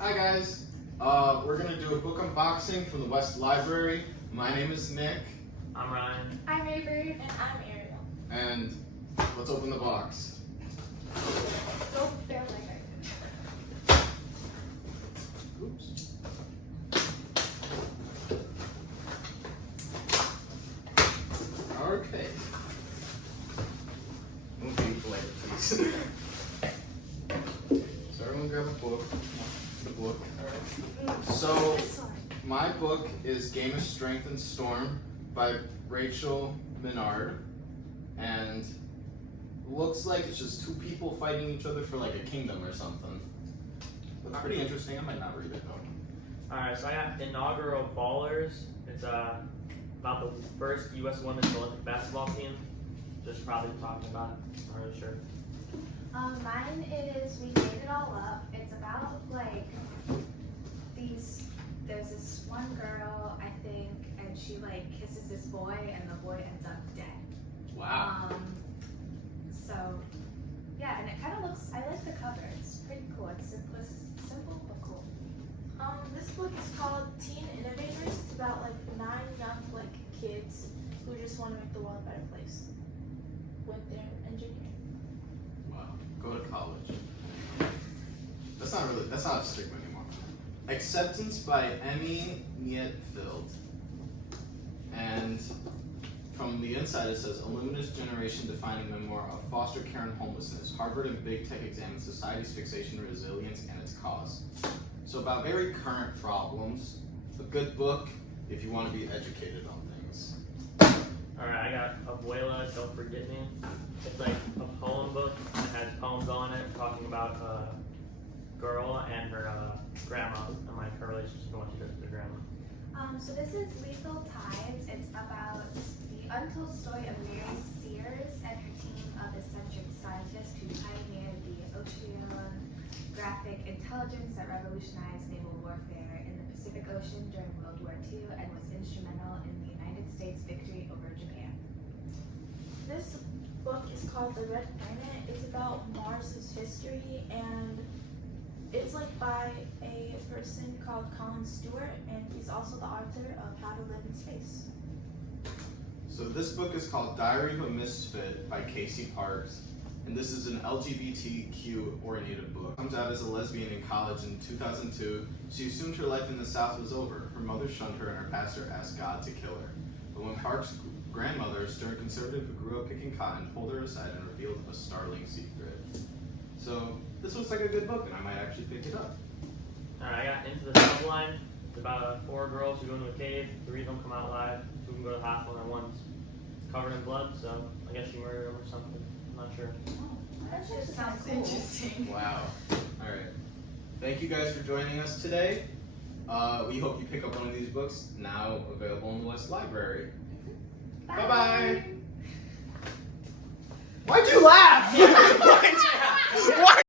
Hi guys, we're gonna do a book unboxing from the West Library. My name is Nick, I'm Ryan. I'm Avery. And I'm Ariel. and let's open the box. Go there like Oops. Okay. Move the later, please. So everyone grab a book. The book. So this one. my book is Game of Strength and Storm by Rachel Menard, and looks like it's just two people fighting each other for like a kingdom or something. Looks pretty interesting. I might not read it though. Alright, so I got Inaugural Ballers. It's about the first U.S. women's Olympic basketball team. Just probably talking about it. Not really sure. Mine is We Made It All Up. It's about like there's this one girl, I think, and she like kisses this boy and the boy ends up dead. Wow. So yeah, and it kind of looks, I like the cover. It's pretty cool. It's simple but cool. This book is called Teen Innovators. It's about like 9 young kids who just want to make the world a better place with their engineering. Wow. Go to college. That's not a stigma anymore. Acceptance by Emmy Nietfield. And from the inside it says, a luminous generation defining memoir of foster care and homelessness. Harvard and Big Tech examine society's fixation, resilience, and its cause. So about very current problems. A good book if you want to be educated on things. Alright, I got Abuela, Don't Forget Me. It's like a poem book. It has poems on it talking about a girl and her grandma and like her relationship and what she does to her grandma. So this is Lethal Tides. It's about the untold story of Mary Sears and her team of eccentric scientists who pioneered the oceanographic intelligence that revolutionized naval warfare in the Pacific Ocean during World War II and was instrumental in the United States' victory over Japan. This book is called The Red Planet. It's about Mars's history, and it's like by a person called Colin Stewart, and he's also the author of How to Live in Space. So this book is called Diary of a Misfit by Casey Parks, and this is an LGBTQ oriented book. Comes out as a lesbian in college in 2002. She assumed her life in the South was over. Her mother shunned her and her pastor asked God to kill her. But when Parks' grandmother, a stern conservative who grew up picking cotton, pulled her aside and revealed a startling secret. So this looks like a good book and I might actually pick it up. Alright, I got Into the Sublime. It's about 4 girls who go into a cave. 3 of them come out alive. 2 of them go to the hospital and one's covered in blood, so I guess she murdered him or something. I'm not sure. That just sounds cool. interesting. Wow. Alright. Thank you guys for joining us today. We hope you pick up one of these books, now available in the West Library. Bye-bye. Why'd you laugh? Why'd you laugh? Why?